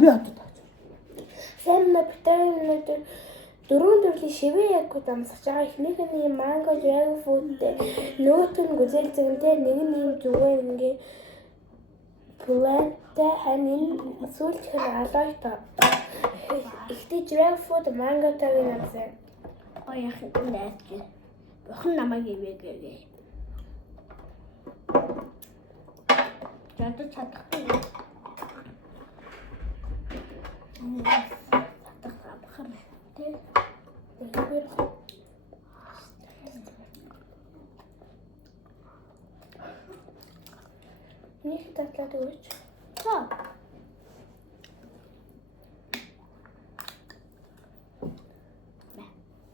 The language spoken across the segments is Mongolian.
Би одоо тооч. Сайн битэрнүүд дөрөв төрлийн шивээ яг амсаж байгаа. Эхнийх нь юм манго dragon fruitтэй. Нөгөөх нь гүзэл зэгнтэй, нэг нь юм зүгээр ингээ планттай хань энэ сүүлчх нь алойтой. Ихтэй dragon fruit манготой амсаа. Яах юм найз чи. Охин намайг ивэгээ. Жадад чадахгүй. Нэг татлаад өгөөч. За.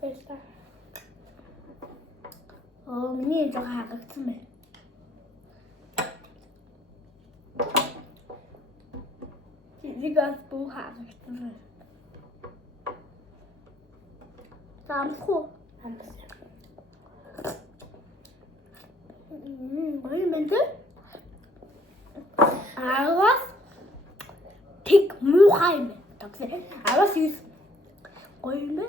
Баярлалаа. Миний жоо хаагагдсан байна. Зигас буу хаагагдсан байна. Самсху. Гоё мэнтэй. Аваас тик муухай мэ. Тэгсэн. Аваас ის гоё мэ.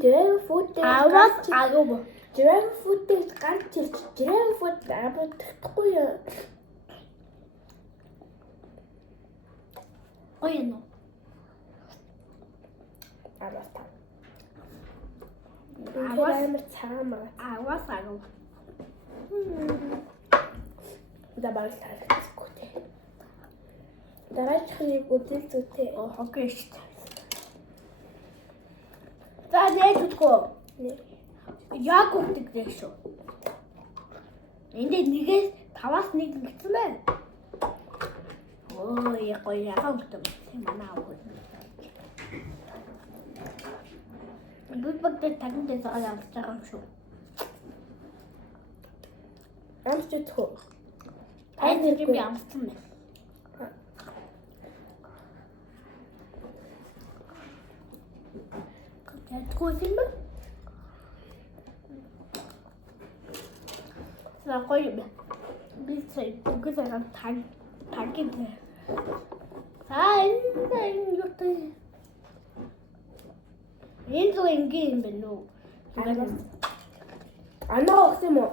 Dragon fruit-тэй Аваас агуу. dragon fruit-тэй гарч ирж dragon fruit абуудахгүй юу? Гоё нөө. Аваас та. Аваас Амар цагаан маа. аваас агуу. Да баг таалагдчихгүй те. Дараачихны бүдэл зүйтэй. Окей шүү дээ. За нээдгөө. Яг өгдөг дээ шүү. Энд нэгээс 5-аас 1 ингэсэн байна. Ой, гоё ягаа өгдөг. Манай авах. Бүгд тагнад заа явж байгаа юм шүү. Амч үтхүү. Айд би амтсан байна. Ядгүй юм бэ? За гоё юм. Би сая бүгд цагаан тагид. Энэ юутай. Энэ зүү ингийн юм бэ нүү? Анаа өгсөн юм уу?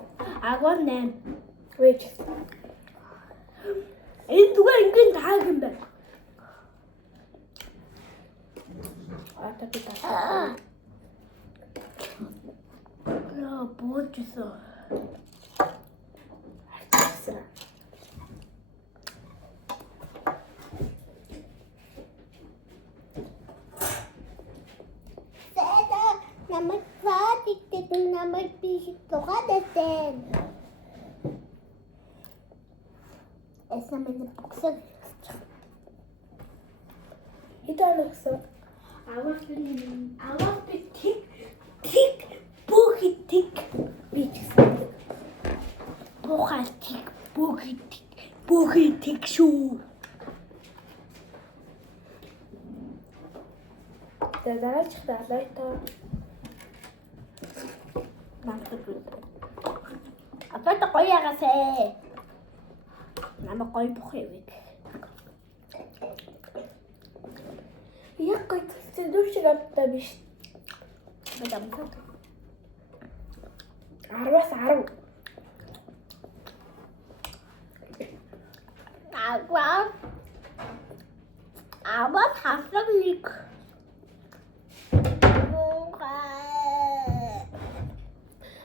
Агуун 8. Вэж. Энэ зүгээр ингийн тааг юм байна. Би таа. Яа, боожсон. Намайг фаатиктэй намайг би тугаадтай. Эсэмэн боксер. Хитэн өгсөн. Аваад би тик бүхий тик Би ч гэсэн. бухай тик бүхий тик шүү. Дараачихтай алойтой. Апата гоё ягаасаа. Намайг гоё бухий вэ. Яг гоё тэгсэн дүр шиг авдаг биш. Бадамтаа. 10-аас 10. Аваад хасаг нэг.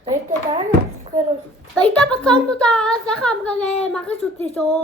Баяртай дараа нь зөвхөр Баята бацаануудаа сайхан амгаагээ магаж үтээсөө.